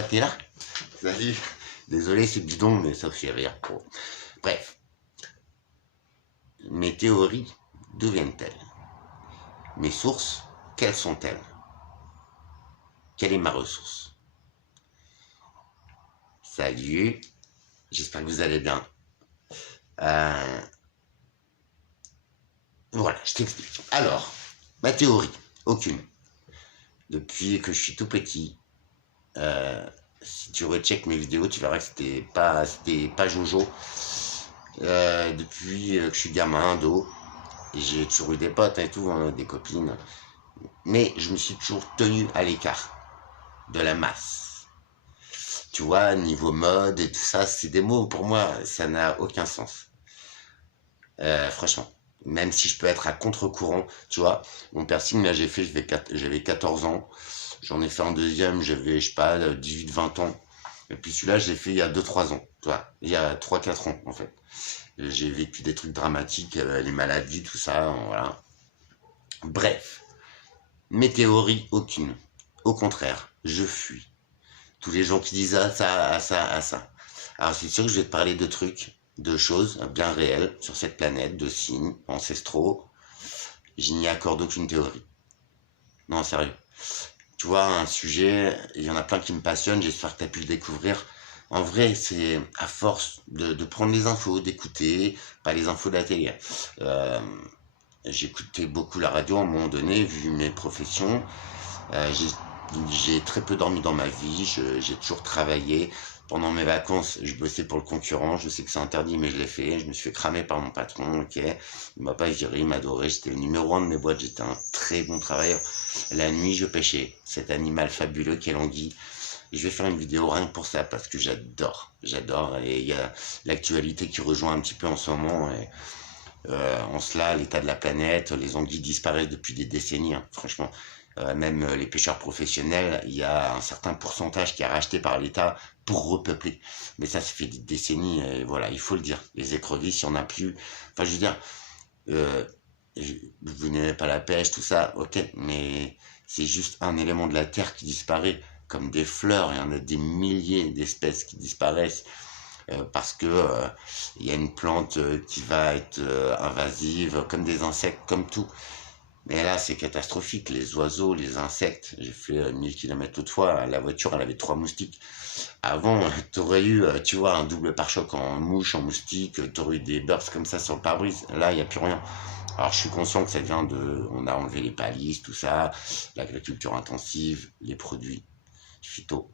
bah t'es là. Salut. Désolé, c'est bidon, mais ça fait rire. Bon. Bref. Mes théories, d'où viennent-elles? Mes sources, quelles sont-elles? Quelle est ma ressource? Salut. J'espère que vous allez bien. Voilà, je t'explique. Alors, ma théorie, aucune. Depuis que je suis tout petit, si tu recheck mes vidéos, tu verras que c'était pas Jojo. Depuis que je suis gamin, ado, j'ai toujours eu des potes et tout, hein, des copines. Mais je me suis toujours tenu à l'écart de la masse. Tu vois, niveau mode et tout ça, c'est des mots, pour moi, ça n'a aucun sens. Franchement. Même si je peux être à contre-courant, tu vois, mon piercing, là, j'avais 14 ans. J'en ai fait un deuxième, j'avais, je sais pas, 18-20 ans. Et puis celui-là, j'ai fait il y a 2-3 ans, tu vois, il y a 3-4 ans, en fait. J'ai vécu des trucs dramatiques, les maladies, tout ça, voilà. Bref, mes théories, aucune. Au contraire, je fuis. Tous les gens qui disent ah ça, ah ça, ah ça. Alors c'est sûr que je vais te parler de trucs, de choses bien réelles sur cette planète, de signes ancestraux. Je n'y accorde aucune théorie. Non, sérieux. Tu vois, un sujet, il y en a plein qui me passionnent, j'espère que tu as pu le découvrir. En vrai, c'est à force de prendre les infos, d'écouter, pas les infos de la télé. J'écoutais beaucoup la radio à un moment donné, vu mes professions. J'ai très peu dormi dans ma vie, j'ai toujours travaillé. Pendant mes vacances, je bossais pour le concurrent, je sais que c'est interdit, mais je l'ai fait. Je me suis fait cramer par mon patron, ok. Il m'a pas viré, il m'adorait, j'étais le numéro 1 de mes boîtes, j'étais un très bon travailleur. La nuit, je pêchais cet animal fabuleux qu'est l'anguille. Je vais faire une vidéo rien que pour ça, parce que j'adore. Et il y a l'actualité qui rejoint un petit peu en ce moment. Et, en cela, l'état de la planète, les anguilles disparaissent depuis des décennies, hein, franchement. Même les pêcheurs professionnels, il y a un certain pourcentage qui est racheté par l'État pour repeupler. Mais ça fait des décennies, et voilà, il faut le dire. Les écrevisses, il n'y en a plus. Enfin, je veux dire, vous n'aimez pas la pêche, tout ça, ok, mais c'est juste un élément de la Terre qui disparaît. Comme des fleurs, il y en a des milliers d'espèces qui disparaissent. Parce que il y a une plante qui va être invasive, comme des insectes, comme tout. Mais là, c'est catastrophique. Les oiseaux, les insectes. J'ai fait 1000 km l'autre fois. La voiture, elle avait 3 moustiques. Avant, t'aurais eu, tu vois, un double pare-choc en mouche, en moustique. T'aurais eu des bursts comme ça sur le pare-brise. Là, il n'y a plus rien. Alors, je suis conscient que ça vient de... On a enlevé les palisses, tout ça. L'agriculture intensive, les produits phyto,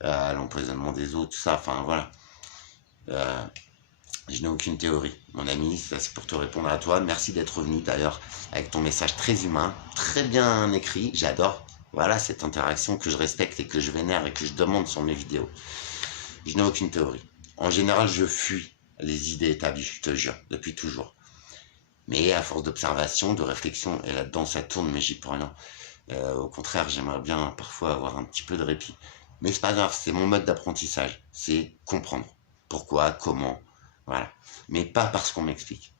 l'empoisonnement des eaux, tout ça. Enfin, voilà. Je n'ai aucune théorie, mon ami, ça c'est pour te répondre à toi. Merci d'être venu d'ailleurs avec ton message très humain, très bien écrit, j'adore. Voilà cette interaction que je respecte et que je vénère et que je demande sur mes vidéos. Je n'ai aucune théorie. En général, je fuis les idées établies, je te jure, depuis toujours. Mais à force d'observation, de réflexion, et là-dedans ça tourne, mais j'y peux rien. Au contraire, j'aimerais bien parfois avoir un petit peu de répit. Mais c'est pas grave, c'est mon mode d'apprentissage, c'est comprendre. Pourquoi, comment, voilà. Mais pas parce qu'on m'explique.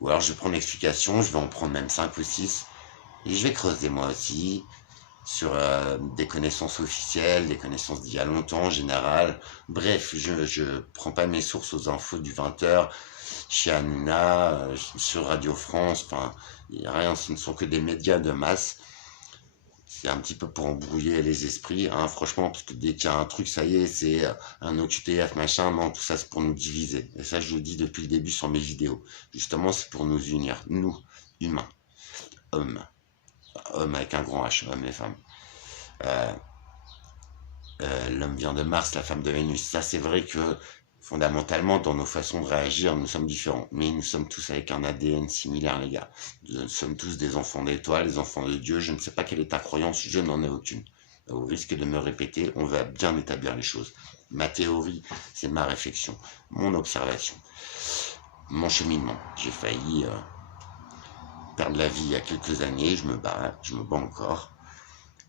Ou alors je vais prendre l'explication, je vais en prendre même 5 ou 6, et je vais creuser moi aussi sur des connaissances officielles, des connaissances d'il y a longtemps en général. Bref, je prends pas mes sources aux infos du 20h, chez Hanouna, sur Radio France, enfin, il n'y a rien, ce ne sont que des médias de masse. C'est un petit peu pour embrouiller les esprits, hein, franchement, parce que dès qu'il y a un truc, ça y est, c'est un OQTF, machin, non, tout ça c'est pour nous diviser. Et ça, je le dis depuis le début sur mes vidéos. Justement, c'est pour nous unir, nous, humains, hommes, hommes avec un grand H, hommes et femmes. L'homme vient de Mars, la femme de Vénus. Ça, c'est vrai que fondamentalement, dans nos façons de réagir, nous sommes différents. Mais nous sommes tous avec un ADN similaire, les gars. Nous sommes tous des enfants d'étoiles, des enfants de Dieu. Je ne sais pas quelle est ta croyance, je n'en ai aucune. Au risque de me répéter, on va bien établir les choses. Ma théorie, c'est ma réflexion, mon observation, mon cheminement. J'ai failli perdre la vie il y a quelques années, je me bats encore.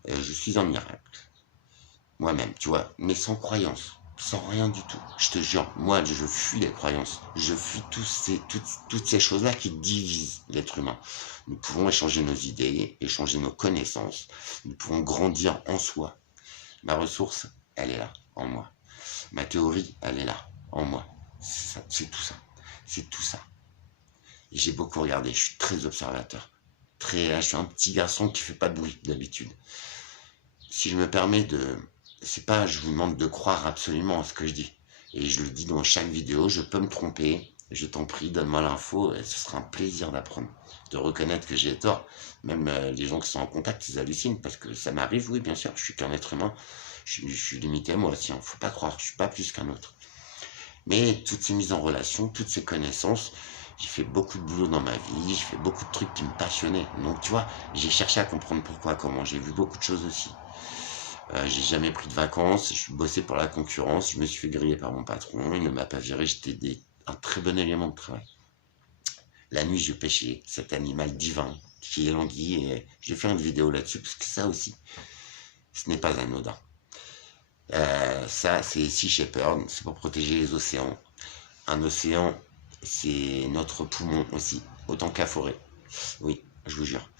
Je suis un miracle. Moi-même, tu vois, mais sans croyance. Sans rien du tout. Je te jure, moi, je fuis les croyances. Je fuis toutes ces choses-là qui divisent l'être humain. Nous pouvons échanger nos idées, échanger nos connaissances. Nous pouvons grandir en soi. Ma ressource, elle est là, en moi. Ma théorie, elle est là, en moi. C'est tout ça. C'est tout ça. Et j'ai beaucoup regardé, je suis très observateur. Je suis un petit garçon qui fait pas de bruit d'habitude. Si je me permets de... C'est pas, je vous demande de croire absolument à ce que je dis. Et je le dis dans chaque vidéo, je peux me tromper. Je t'en prie, donne-moi l'info, et ce sera un plaisir d'apprendre. De reconnaître que j'ai tort. Même les gens qui sont en contact, ils hallucinent, parce que ça m'arrive, oui, bien sûr, je suis qu'un être humain. Je suis limité moi aussi, faut pas croire, je suis pas plus qu'un autre. Mais toutes ces mises en relation, toutes ces connaissances, j'ai fait beaucoup de boulot dans ma vie, j'ai fait beaucoup de trucs qui me passionnaient. Donc tu vois, j'ai cherché à comprendre pourquoi, comment, j'ai vu beaucoup de choses aussi. J'ai jamais pris de vacances, je suis bossé pour la concurrence, je me suis fait griller par mon patron, il ne m'a pas viré, un très bon élément de travail. La nuit, je pêchais cet animal divin qui est l'anguille et j'ai fait une vidéo là-dessus parce que ça aussi, ce n'est pas anodin. Ça, c'est Sea Shepherd, c'est pour protéger les océans. Un océan, c'est notre poumon aussi, autant que la forêt. Oui, je vous jure.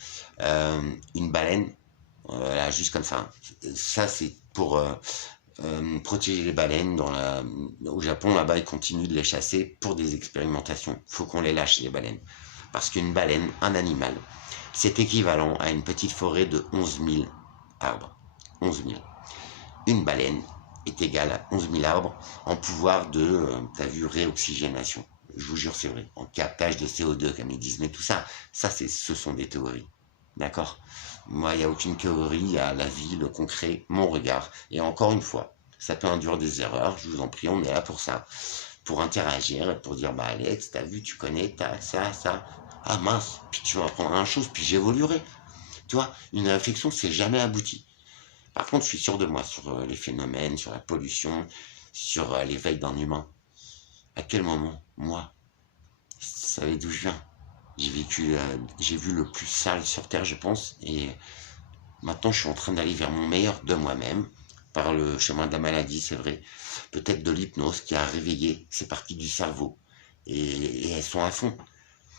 Une baleine, voilà, juste comme ça. Ça, c'est pour protéger les baleines. Au Japon, là-bas, ils continuent de les chasser pour des expérimentations. Faut qu'on les lâche, les baleines. Parce qu'une baleine, un animal, c'est équivalent à une petite forêt de 11 000 arbres. 11 000. Une baleine est égale à 11 000 arbres en pouvoir de, t'as vu, réoxygénation. Je vous jure, c'est vrai. En captage de CO2, comme ils disent. Mais tout ça, ce sont des théories. D'accord? Moi, il n'y a aucune théorie, il y a la vie, le concret, mon regard. Et encore une fois, ça peut induire des erreurs. Je vous en prie, on est là pour ça. Pour interagir et pour dire, bah Alex, t'as vu, tu connais, t'as ça. Ah mince, puis tu vas apprendre une chose, puis j'évoluerai. Tu vois, une réflexion, c'est jamais abouti. Par contre, je suis sûr de moi sur les phénomènes, sur la pollution, sur l'éveil d'un humain. À quel moment, moi, vous savez d'où je viens? J'ai vu le plus sale sur Terre, je pense, et maintenant je suis en train d'aller vers mon meilleur de moi-même, par le chemin de la maladie, c'est vrai. Peut-être de l'hypnose qui a réveillé ces parties du cerveau, et elles sont à fond.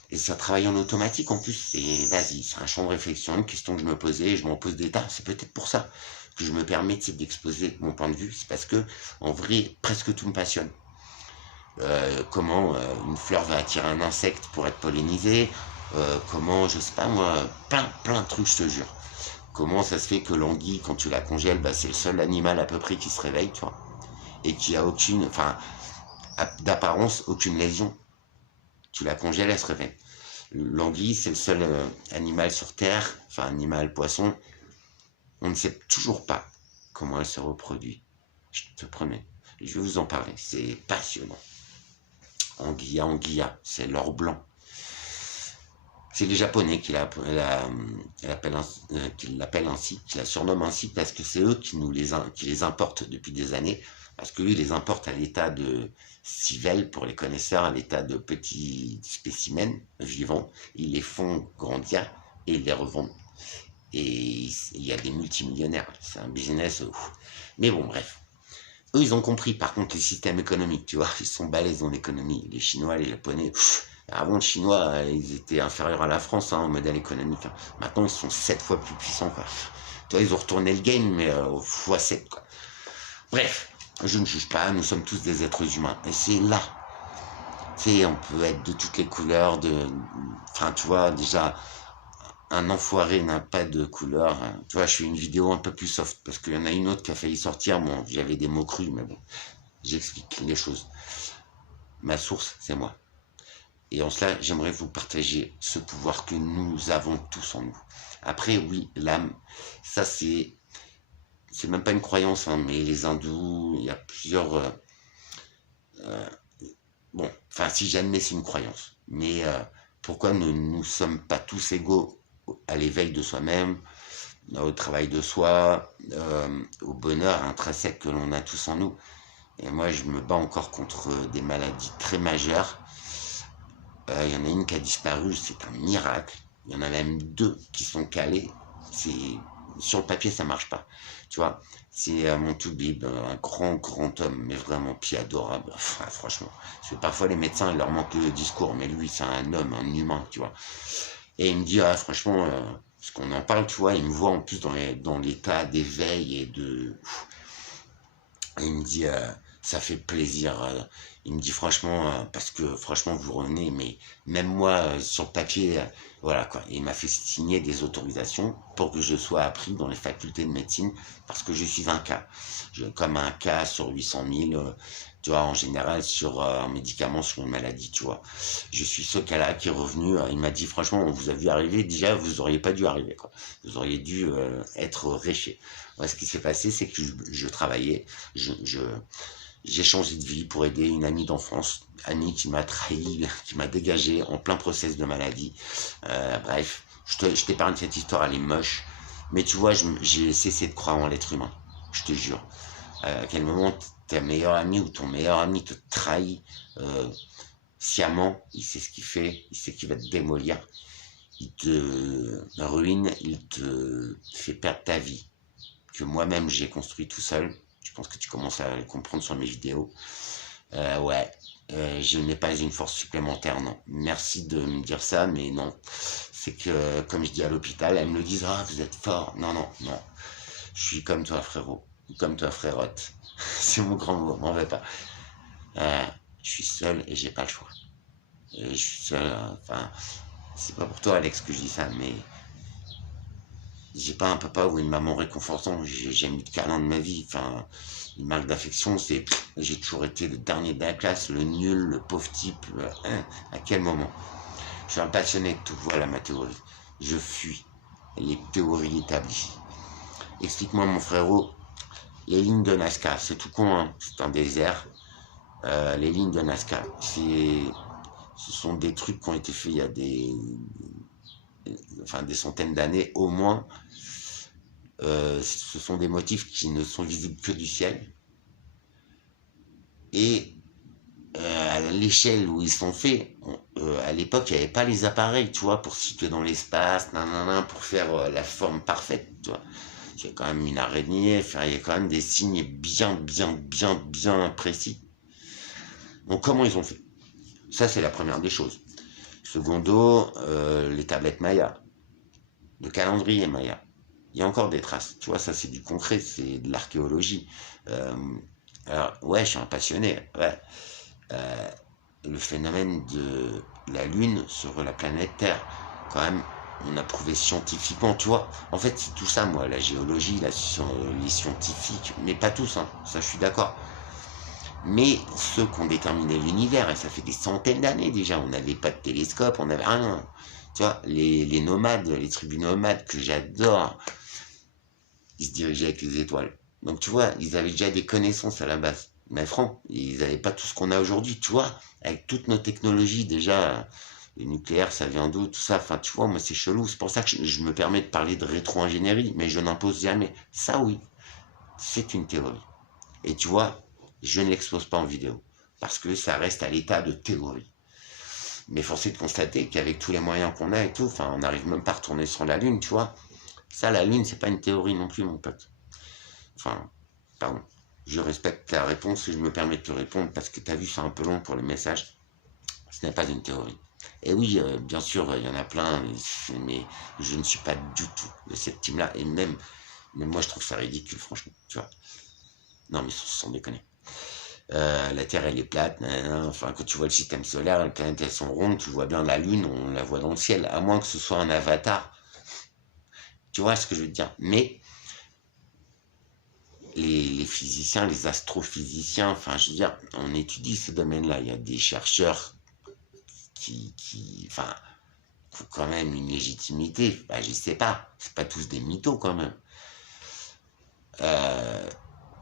Et ça travaille en automatique en plus. Et vas-y, c'est un champ de réflexion, une question que je me posais, et je m'en pose des tas. C'est peut-être pour ça que je me permets d'exposer mon point de vue. C'est parce que, en vrai, presque tout me passionne. Comment une fleur va attirer un insecte pour être pollinisée, comment, je sais pas moi, plein de trucs, je te jure. Comment ça se fait que l'anguille, quand tu la congèles, bah, c'est le seul animal à peu près qui se réveille, tu vois, et qui a aucune, enfin, d'apparence, aucune lésion. Tu la congèles, elle se réveille. L'anguille, c'est le seul animal sur Terre, enfin animal, poisson, on ne sait toujours pas comment elle se reproduit. Je te promets. Je vais vous en parler, c'est passionnant. Anguilla, c'est l'or blanc. C'est les Japonais qui l'appellent ainsi, qui la surnomment ainsi, parce que c'est eux qui les importent depuis des années, parce que lui, ils les importent à l'état de civelles, pour les connaisseurs, à l'état de petits spécimens vivants. Ils les font grandir et ils les revendent. Et il y a des multimillionnaires, c'est un business. Mais bon, bref. Eux, ils ont compris, par contre, les systèmes économiques, tu vois, ils sont balèzes dans l'économie. Les Chinois, les Japonais, avant, les Chinois, ils étaient inférieurs à la France, au modèle économique. Maintenant, ils sont 7 fois plus puissants, quoi. Tu vois, ils ont retourné le game, mais fois 7, quoi. Bref, je ne juge pas, nous sommes tous des êtres humains. Et c'est là. Tu sais, on peut être de toutes les couleurs, enfin, tu vois, déjà, un enfoiré n'a pas de couleur. Tu vois, je fais une vidéo un peu plus soft, parce qu'il y en a une autre qui a failli sortir, bon, j'avais des mots crus, mais bon, j'explique les choses. Ma source, c'est moi. Et en cela, j'aimerais vous partager ce pouvoir que nous avons tous en nous. Après, oui, l'âme, ça c'est même pas une croyance, mais les hindous, il y a plusieurs... bon, enfin, si j'admets, c'est une croyance. Mais pourquoi nous sommes pas tous égaux à l'éveil de soi-même, au travail de soi, au bonheur intrinsèque que l'on a tous en nous? Et moi, je me bats encore contre des maladies très majeures. Il y en a une qui a disparu, c'est un miracle. Il y en a même 2 qui sont calées. Sur le papier, ça marche pas. Tu vois, c'est mon Toubib, un grand homme, mais vraiment pied adorable. Enfin, franchement, parce que parfois les médecins, il leur manque le discours, mais lui, c'est un homme, un humain, tu vois. Et il me dit, ah, franchement, parce qu'on en parle, tu vois, il me voit en plus dans l'état d'éveil et de... Et il me dit, ça fait plaisir. Il me dit franchement, parce que franchement, vous revenez, mais même moi, sur le papier, voilà quoi. Et il m'a fait signer des autorisations pour que je sois appris dans les facultés de médecine, parce que je suis un cas. Comme un cas sur 800 000, tu vois, en général, sur un médicament, sur une maladie, tu vois. Je suis ce cas-là qui est revenu. Il m'a dit, franchement, on vous a vu arriver. Déjà, vous auriez pas dû arriver, quoi. Vous auriez dû être réché. Ouais, ce qui s'est passé, c'est que je travaillais, j'ai changé de vie pour aider une amie d'enfance, amie qui m'a trahi, qui m'a dégagé en plein process de maladie. Bref, je t'épargne cette histoire, elle est moche. Mais tu vois, j'ai cessé de croire en l'être humain. Je te jure. À quel moment ta meilleure amie ou ton meilleur ami te trahit sciemment, il sait ce qu'il fait, il sait qu'il va te démolir, il te ruine, il te fait perdre ta vie que moi-même j'ai construit tout seul. Je pense que tu commences à le comprendre sur mes vidéos. Ouais, je n'ai pas une force supplémentaire, non. Merci de me dire ça, mais non. C'est que, comme je dis à l'hôpital, elles me le disent, ah, vous êtes fort. Non, non, non. Je suis comme toi, frérot. Comme toi, frérotte. C'est mon grand mot, m'en veux pas. Euh, je suis seul et j'ai pas le choix. Je suis seul, enfin, c'est pas pour toi, Alex, que je dis ça, mais j'ai pas un papa ou une maman réconfortant, j'ai jamais eu de câlin de ma vie, enfin, une marque d'affection, c'est, j'ai toujours été le dernier de la classe, le nul, le pauvre type, à quel moment? Je suis un passionné de tout, voilà ma théorie. Je fuis les théories établies. Explique-moi mon frérot, les lignes de Nazca, c'est tout con, hein, c'est un désert. Les lignes de Nazca, ce sont des trucs qui ont été faits il y a des centaines d'années au moins. Ce sont des motifs qui ne sont visibles que du ciel. Et à l'échelle où ils sont faits, à l'époque, il n'y avait pas les appareils, tu vois, pour se situer dans l'espace, pour faire la forme parfaite, tu vois. Il y a quand même une araignée, enfin, il y a quand même des signes bien précis. Donc, comment ils ont fait? Ça, c'est la première des choses. Secondo, les tablettes Maya, le calendrier Maya. Il y a encore des traces. Tu vois, ça, c'est du concret, c'est de l'archéologie. Alors, ouais, je suis un passionné. Ouais. Le phénomène de la Lune sur la planète Terre, quand même, on a prouvé scientifiquement, tu vois. En fait, c'est tout ça, moi, la géologie, les scientifiques, mais pas tous, hein, ça, je suis d'accord. Mais ceux qui ont déterminé l'univers, et ça fait des centaines d'années déjà, on n'avait pas de télescope, on n'avait rien. Tu vois, les nomades, les tribus nomades que j'adore, ils se dirigeaient avec les étoiles. Donc tu vois, ils avaient déjà des connaissances à la base. Mais franc, ils n'avaient pas tout ce qu'on a aujourd'hui, tu vois, avec toutes nos technologies déjà, le nucléaire, ça vient d'où, tout ça, enfin tu vois, moi c'est chelou, c'est pour ça que je me permets de parler de rétro-ingénierie, mais je n'impose jamais. Ça oui, c'est une théorie. Et tu vois, je ne l'expose pas en vidéo, parce que ça reste à l'état de théorie. Mais force est de constater qu'avec tous les moyens qu'on a et tout, enfin on n'arrive même pas à retourner sur la Lune, tu vois. Ça, la Lune, c'est pas une théorie non plus, mon pote. Enfin, pardon. Je respecte ta réponse et je me permets de te répondre parce que tu as vu, c'est un peu long pour le message. Ce n'est pas une théorie. Et oui, bien sûr, il y en a plein, mais je ne suis pas du tout de cette team-là. Et même moi, je trouve ça ridicule, franchement. Tu vois. Non, mais sans déconner. La Terre, elle est plate. Enfin, quand tu vois le système solaire, les planètes, elles sont rondes. Tu vois bien la Lune, on la voit dans le ciel. À moins que ce soit un avatar. Tu vois ce que je veux te dire. Mais les physiciens, les astrophysiciens, enfin, je veux dire, on étudie ce domaine-là. Il y a des chercheurs enfin, faut quand même une légitimité. Bah, je sais pas. C'est pas tous des mythos, quand même.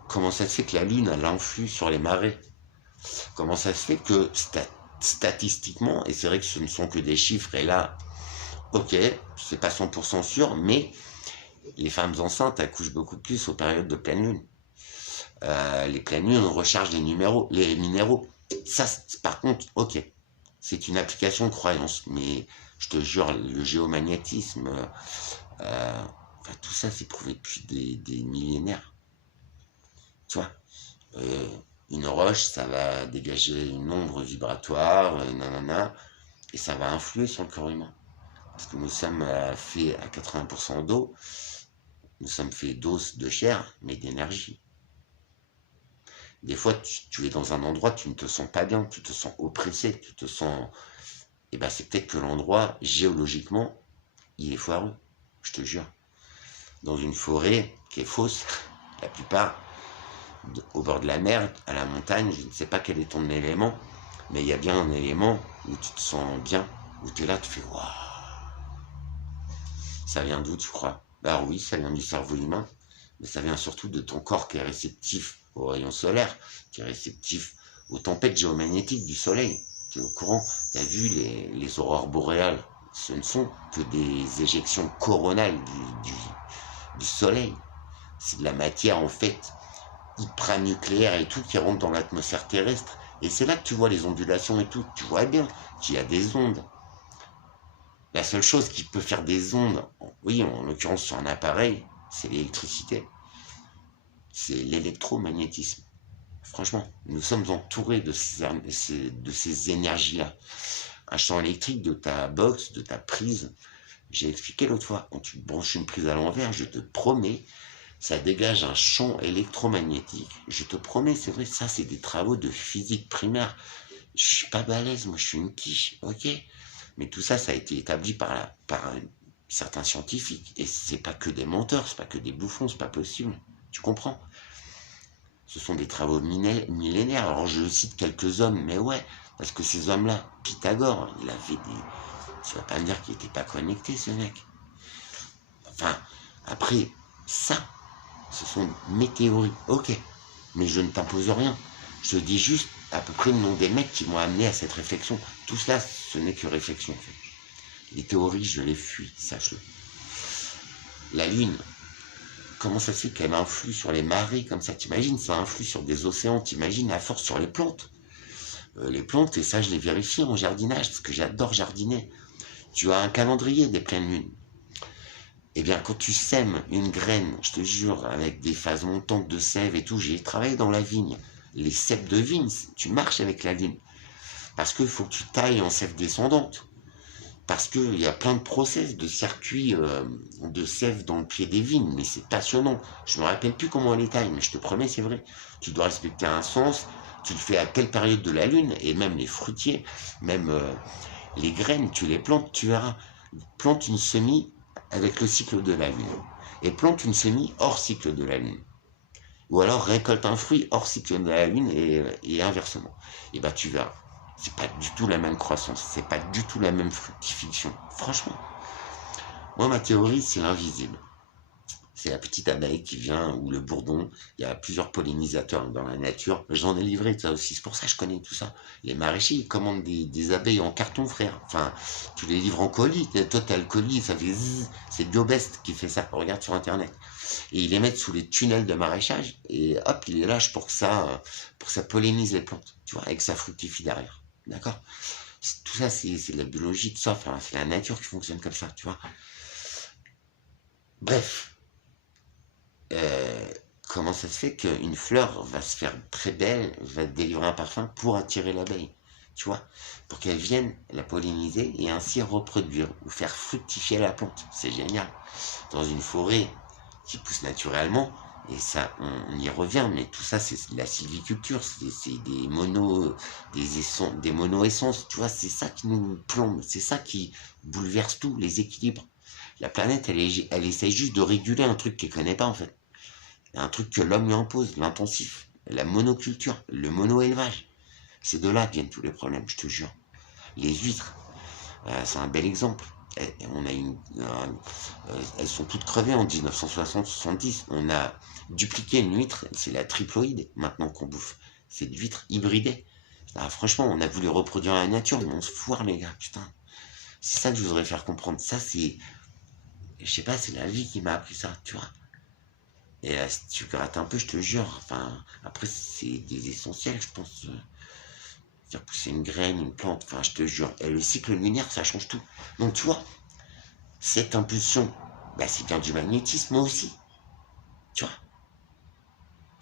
Comment ça se fait que la Lune, elle influe sur les marées? Comment ça se fait que, statistiquement, et c'est vrai que ce ne sont que des chiffres, et là, ok, c'est pas 100% sûr, mais les femmes enceintes accouchent beaucoup plus aux périodes de pleine lune. Les pleines lunes rechargent les minéraux. Ça, par contre, ok, c'est une application de croyance, mais je te jure, le géomagnétisme, enfin, tout ça, c'est prouvé depuis des millénaires. Tu vois, une roche, ça va dégager une onde vibratoire, nanana, et ça va influer sur le corps humain. Parce que nous sommes faits à 80% d'eau, nous sommes faits d'os, de chair, mais d'énergie. Des fois, tu es dans un endroit, tu ne te sens pas bien, tu te sens oppressé, tu te sens... Et ben, c'est peut-être que l'endroit, géologiquement, il est foireux, je te jure. Dans une forêt qui est fausse, la plupart, au bord de la mer, à la montagne, je ne sais pas quel est ton élément, mais il y a bien un élément où tu te sens bien, où tu es là, tu fais waouh. Ça vient d'où, tu crois? Alors oui, ça vient du cerveau humain, mais ça vient surtout de ton corps qui est réceptif aux rayons solaires, qui est réceptif aux tempêtes géomagnétiques du soleil. Tu es au courant? Tu as vu les aurores boréales? Ce ne sont que des éjections coronales du soleil. C'est de la matière, en fait, hypranucléaire et tout, qui rentre dans l'atmosphère terrestre. Et c'est là que tu vois les ondulations et tout. Tu vois bien qu'il y a des ondes. La seule chose qui peut faire des ondes, oui, en l'occurrence sur un appareil, c'est l'électricité. C'est l'électromagnétisme. Franchement, nous sommes entourés de ces énergies-là. Un champ électrique de ta box, de ta prise. J'ai expliqué l'autre fois, quand tu branches une prise à l'envers, je te promets, ça dégage un champ électromagnétique. Je te promets, c'est vrai, ça c'est des travaux de physique primaire. Je suis pas balèze, moi je suis une quiche, ok? Mais tout ça, ça a été établi par certains scientifiques. Et c'est pas que des menteurs, c'est pas que des bouffons, c'est pas possible. Tu comprends? Ce sont des travaux millénaires. Alors je cite quelques hommes, mais ouais, parce que ces hommes-là, Pythagore, il avait des... Tu vas pas me dire qu'il était pas connecté, ce mec. Enfin, après, ça, ce sont mes théories. Ok, mais je ne t'impose rien. Je te dis juste à peu près le nom des mecs qui m'ont amené à cette réflexion. Tout cela, ce n'est que réflexion, en fait. Les théories, je les fuis, sache-le. La Lune, comment ça se fait qu'elle influe sur les marées comme ça? T'imagines, ça influe sur des océans, t'imagines la force sur les plantes. Les plantes, et ça je l'ai vérifié en jardinage, parce que j'adore jardiner. Tu as un calendrier des pleines lunes. Eh bien, quand tu sèmes une graine, je te jure, avec des phases montantes de sève et tout, j'ai travaillé dans la vigne. Les sèves de vigne, tu marches avec la lune. Parce qu'il faut que tu tailles en sève descendante. Parce qu'il y a plein de process, de circuits de sève dans le pied des vignes, mais c'est passionnant. Je me rappelle plus comment on les taille, mais je te promets, c'est vrai. Tu dois respecter un sens, tu le fais à telle période de la lune, et même les fruitiers, même les graines, tu les plantes, tu verras. Plante une semis avec le cycle de la lune, et plante une semis hors cycle de la lune. Ou alors récolte un fruit hors cycle de la lune et inversement. Et bah tu verras. C'est pas du tout la même croissance, c'est pas du tout la même fructification. Franchement, moi ma théorie c'est l'invisible. C'est la petite abeille qui vient, ou le bourdon. Il y a plusieurs pollinisateurs dans la nature. J'en ai livré ça aussi, c'est pour ça que je connais tout ça. Les maraîchers, ils commandent des abeilles en carton, frère. Enfin, tu les livres en colis. Toi, t'as le colis, ça fait zzz. C'est Biobest qui fait ça. Regarde sur Internet. Et ils les mettent sous les tunnels de maraîchage. Et hop, ils les lâchent pour que ça pollinise les plantes. Tu vois, et que ça fructifie derrière. D'accord? Tout ça, c'est de la biologie, tout ça. Enfin, c'est la nature qui fonctionne comme ça, tu vois. Bref. Comment ça se fait qu'une fleur va se faire très belle, va délivrer un parfum pour attirer l'abeille, tu vois, pour qu'elle vienne la polliniser et ainsi reproduire ou faire fructifier la plante. C'est génial. Dans une forêt qui pousse naturellement, et ça, on y revient, mais tout ça, c'est de la sylviculture, c'est des mono-essences, tu vois, c'est ça qui nous plombe, c'est ça qui bouleverse tout, les équilibres. La planète, elle essaie juste de réguler un truc qu'elle connaît pas, en fait. Un truc que l'homme lui impose, l'intensif, la monoculture, le mono-élevage. C'est de là que viennent tous les problèmes, je te jure. Les huîtres, c'est un bel exemple. Elles sont toutes crevées en 1960-70. On a dupliqué une huître, c'est la triploïde maintenant qu'on bouffe. C'est de l'huître hybridée. Ah, franchement, on a voulu reproduire la nature, mais on se foire, les gars, putain. C'est ça que je voudrais faire comprendre. Ça, c'est... Je sais pas, c'est la vie qui m'a appris ça, tu vois. Et si tu grattes un peu, je te jure, enfin, après, c'est des essentiels, je pense. Faire pousser une graine, une plante, enfin, je te jure. Et le cycle lunaire, ça change tout. Donc, tu vois, cette impulsion, bah, c'est bien du magnétisme aussi, tu vois.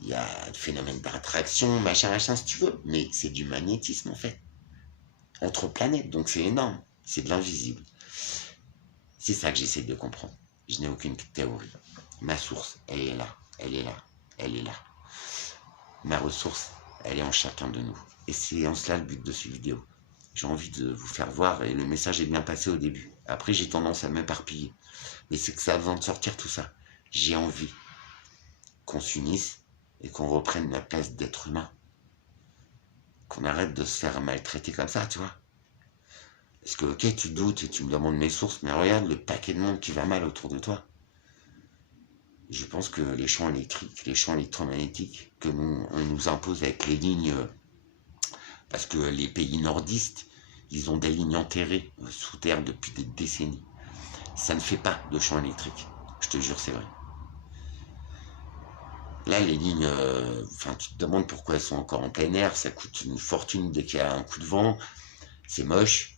Il y a le phénomène d'attraction, machin, si tu veux, mais c'est du magnétisme, en fait. Entre planètes, donc c'est énorme. C'est de l'invisible. C'est ça que j'essaie de comprendre. Je n'ai aucune théorie. Ma source, elle est là, elle est là, elle est là. Ma ressource, elle est en chacun de nous. Et c'est en cela le but de ces vidéos. J'ai envie de vous faire voir, et le message est bien passé au début. Après, j'ai tendance à m'éparpiller. Mais c'est que ça a besoin de sortir tout ça. J'ai envie qu'on s'unisse et qu'on reprenne la place d'être humain. Qu'on arrête de se faire maltraiter comme ça, tu vois. Parce que, ok, tu doutes et tu me demandes mes sources, mais regarde le paquet de monde qui va mal autour de toi. Je pense que les champs électriques, les champs électromagnétiques que on nous impose avec les lignes, parce que les pays nordistes, ils ont des lignes enterrées sous terre depuis des décennies. Ça ne fait pas de champs électriques. Je te jure, c'est vrai. Là, les lignes, enfin, tu te demandes pourquoi elles sont encore en plein air, ça coûte une fortune dès qu'il y a un coup de vent, c'est moche.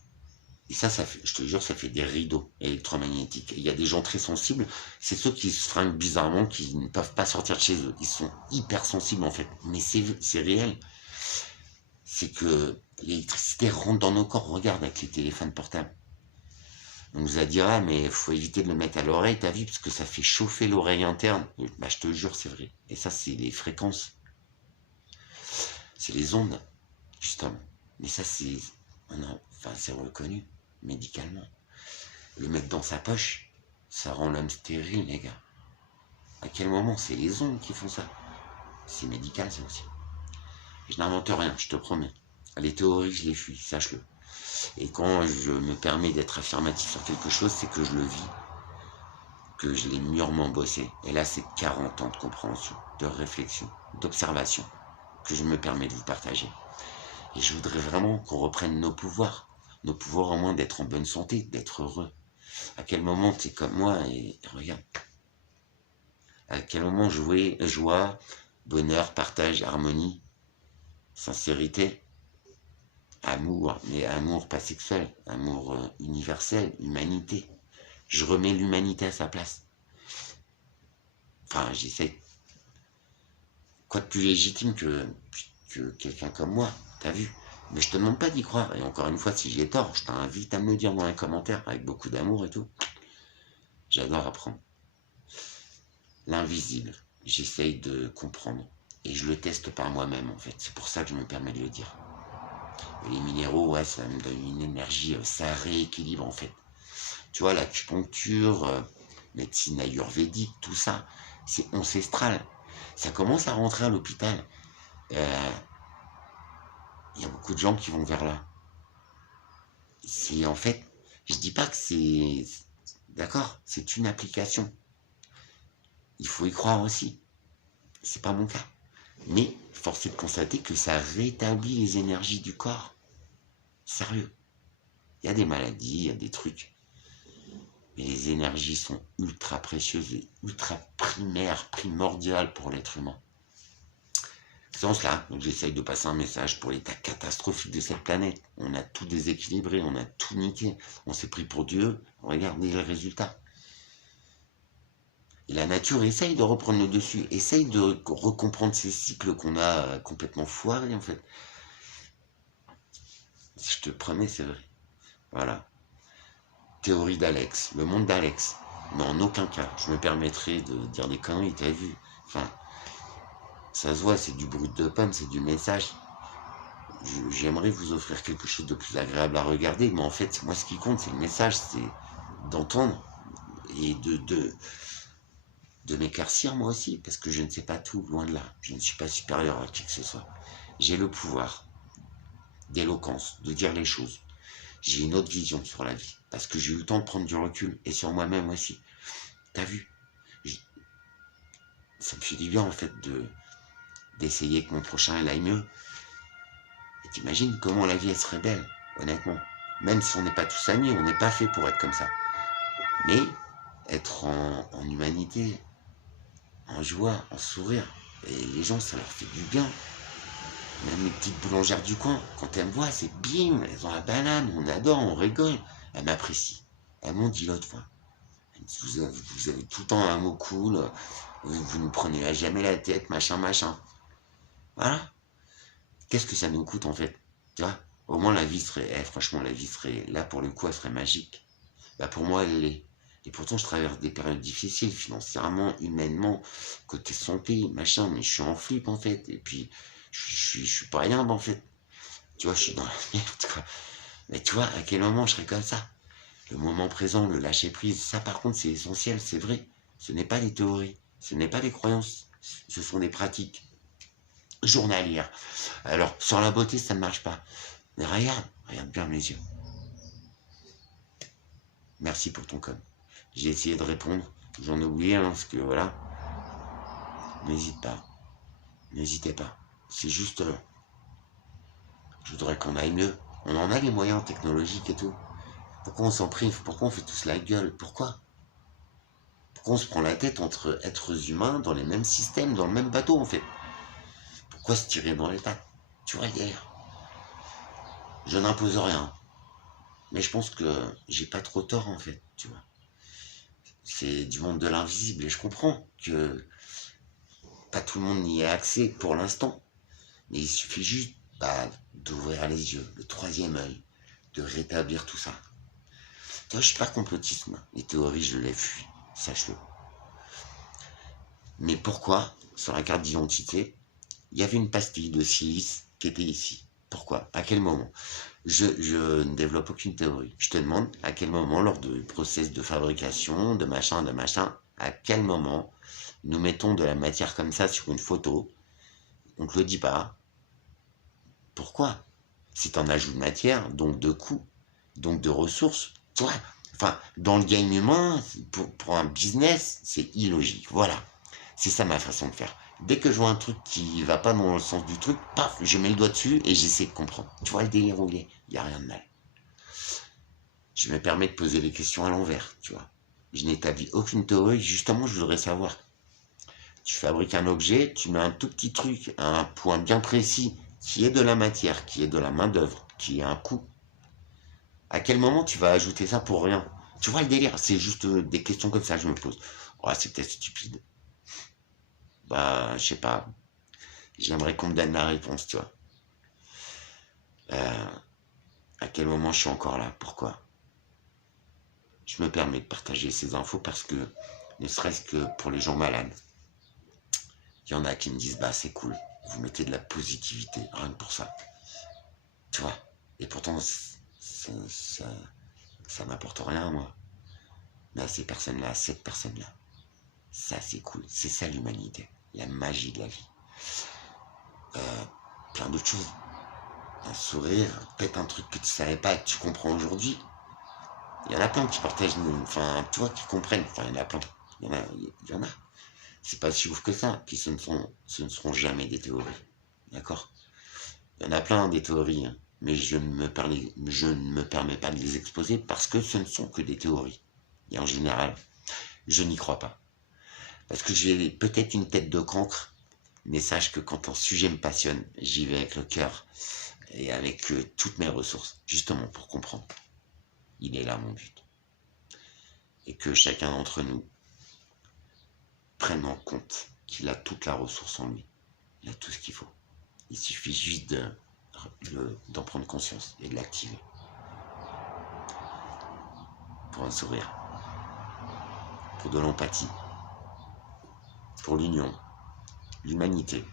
Et ça fait, je te jure, ça fait des rideaux électromagnétiques. Et il y a des gens très sensibles, c'est ceux qui se fringuent bizarrement, qui ne peuvent pas sortir de chez eux. Ils sont hyper sensibles en fait, mais c'est réel. C'est que l'électricité rentre dans nos corps, regarde avec les téléphones portables. On nous a dit, ah, mais il faut éviter de le mettre à l'oreille, t'as vu, parce que ça fait chauffer l'oreille interne. Bah, je te jure, c'est vrai. Et ça, c'est les fréquences. C'est les ondes, justement. Mais ça, c'est... Enfin, c'est reconnu, médicalement. Le mettre dans sa poche, ça rend l'homme stérile, les gars. À quel moment? C'est les ondes qui font ça. C'est médical, ça aussi. Je n'invente rien, je te promets. Les théories, je les fuis, sache-le. Et quand je me permets d'être affirmatif sur quelque chose, c'est que je le vis, que je l'ai mûrement bossé. Et là, c'est 40 ans de compréhension, de réflexion, d'observation, que je me permets de vous partager. Et je voudrais vraiment qu'on reprenne nos pouvoirs au moins d'être en bonne santé, d'être heureux. À quel moment tu es comme moi et regarde. À quel moment joie, bonheur, partage, harmonie, sincérité, amour, mais amour pas sexuel, amour universel, humanité. Je remets l'humanité à sa place. Enfin, j'essaie. Quoi de plus légitime que quelqu'un comme moi, t'as vu? Mais je te demande pas d'y croire. Et encore une fois, si j'ai tort, je t'invite à me le dire dans les commentaires, avec beaucoup d'amour et tout. J'adore apprendre. L'invisible, j'essaye de comprendre. Et je le teste par moi-même, en fait. C'est pour ça que je me permets de le dire. Et les minéraux, ouais, ça me donne une énergie, ça rééquilibre, en fait. Tu vois, l'acupuncture, médecine ayurvédique, tout ça, c'est ancestral. Ça commence à rentrer à l'hôpital. Il y a beaucoup de gens qui vont vers là. C'est en fait, je dis pas que c'est... D'accord, c'est une application. Il faut y croire aussi. C'est pas mon cas. Mais force est de constater que ça rétablit les énergies du corps. Sérieux. Il y a des maladies, il y a des trucs. Mais les énergies sont ultra précieuses et ultra primaires, primordiales pour l'être humain. C'est en cela, donc j'essaye de passer un message pour l'état catastrophique de cette planète. On a tout déséquilibré, on a tout niqué. On s'est pris pour Dieu. Regardez le résultat. Et la nature essaye de reprendre le dessus, essaye de recomprendre ces cycles qu'on a complètement foirés, en fait. Je te promets, c'est vrai. Voilà. Théorie d'Alex, le monde d'Alex. Mais en aucun cas, je me permettrai de dire des conneries, t'as vu? Enfin, ça se voit, c'est du brut de pomme, c'est du message. J'aimerais vous offrir quelque chose de plus agréable à regarder, mais en fait, moi, ce qui compte, c'est le message, c'est d'entendre et de m'éclaircir moi aussi, parce que je ne sais pas tout, loin de là. Je ne suis pas supérieur à qui que ce soit. J'ai le pouvoir d'éloquence, de dire les choses. J'ai une autre vision sur la vie, parce que j'ai eu le temps de prendre du recul, et sur moi-même aussi. T'as vu? Ça me fait du bien, en fait, d'essayer que mon prochain elle aille mieux. Et t'imagines comment la vie elle serait belle, honnêtement. Même si on n'est pas tous amis, on n'est pas fait pour être comme ça. Mais être en humanité, en joie, en sourire, et les gens ça leur fait du bien. Même les petites boulangères du coin, quand elles me voient, c'est bim, elles ont la banane, on adore, on rigole. Elles m'apprécient. Elles m'ont dit l'autre fois. Vous avez tout le temps un mot cool, vous ne prenez à jamais la tête, machin, machin. Voilà. Qu'est-ce que ça nous coûte en fait? Tu vois? Au moins la vie serait, franchement la vie serait, là pour le coup elle serait magique. Bah pour moi elle l'est. Et pourtant, je traverse des périodes difficiles, financièrement, humainement, côté santé, machin, mais je suis en flip, en fait. Et puis, je suis pas rien, en fait. Tu vois, je suis dans la merde, quoi. Mais tu vois, à quel moment je serais comme ça? Le moment présent, le lâcher prise, ça, par contre, c'est essentiel, c'est vrai. Ce n'est pas des théories, ce n'est pas des croyances, ce sont des pratiques journalières. Alors, sur la beauté, ça ne marche pas. Mais regarde bien mes yeux. Merci pour ton com. J'ai essayé de répondre. J'en ai oublié, hein, parce que voilà. N'hésite pas. N'hésitez pas. C'est juste. Je voudrais qu'on aille mieux. On en a les moyens technologiques et tout. Pourquoi on s'en prive? Pourquoi on fait tous la gueule? Pourquoi? Pourquoi on se prend la tête entre êtres humains dans les mêmes systèmes, dans le même bateau en fait? Pourquoi se tirer dans les pattes? Tu vois, hier, je n'impose rien. Mais je pense que j'ai pas trop tort en fait, tu vois. C'est du monde de l'invisible et je comprends que pas tout le monde n'y ait accès pour l'instant. Mais il suffit juste d'ouvrir les yeux, le troisième œil, de rétablir tout ça. Tu vois, je suis pas complotiste, moi. Les théories, je les fuis, sache-le. Mais pourquoi, sur la carte d'identité, il y avait une pastille de silice qui était ici? Pourquoi? À quel moment? Je ne développe aucune théorie. Je te demande à quel moment, lors du process de fabrication, de machin, à quel moment nous mettons de la matière comme ça sur une photo, on ne te le dit pas. Pourquoi? C'est un ajout de matière, donc de coûts, donc de ressources. Tu vois, enfin, dans le game humain, pour un business, c'est illogique. Voilà. C'est ça ma façon de faire. Dès que je vois un truc qui va pas dans le sens du truc, paf, je mets le doigt dessus et j'essaie de comprendre. Tu vois le délire où il n'y a rien de mal. Je me permets de poser les questions à l'envers, tu vois. Je n'établis aucune théorie, justement, je voudrais savoir. Tu fabriques un objet, tu mets un tout petit truc à un point bien précis qui est de la matière, qui est de la main-d'œuvre, qui est un coût. À quel moment tu vas ajouter ça pour rien? Tu vois le délire? C'est juste des questions comme ça que je me pose. Ouais, c'est peut-être stupide. Je sais pas. J'aimerais qu'on me donne la réponse, tu vois. Euh, à quel moment je suis encore là? Pourquoi? Je me permets de partager ces infos parce que, ne serait-ce que pour les gens malades, il y en a qui me disent, c'est cool, vous mettez de la positivité, rien que pour ça. Tu vois? Et pourtant, ça n'apporte rien, moi. Mais à ces personnes-là, à cette personne-là, ça c'est cool. C'est ça l'humanité, la magie de la vie. Plein d'autres choses. Un sourire, peut-être un truc que tu savais pas, que tu comprends aujourd'hui. Il y en a plein qui partagent, enfin, tu vois, qui comprennent. Enfin, il y en a plein. Il y en a. C'est pas si ouf que ça. Puis ce ne seront jamais des théories. D'accord? Il y en a plein des théories, hein, mais je ne me permets pas de les exposer parce que ce ne sont que des théories. Et en général, je n'y crois pas. Parce que j'ai peut-être une tête de cancre, mais sache que quand un sujet me passionne, j'y vais avec le cœur et avec toutes mes ressources, justement pour comprendre. Il est là mon but. Et que chacun d'entre nous prenne en compte qu'il a toute la ressource en lui. Il a tout ce qu'il faut. Il suffit juste d'en prendre conscience et de l'activer. Pour un sourire, pour de l'empathie, pour l'union, l'humanité.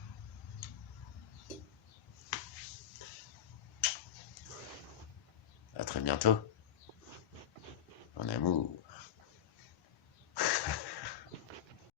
À très bientôt. En amour.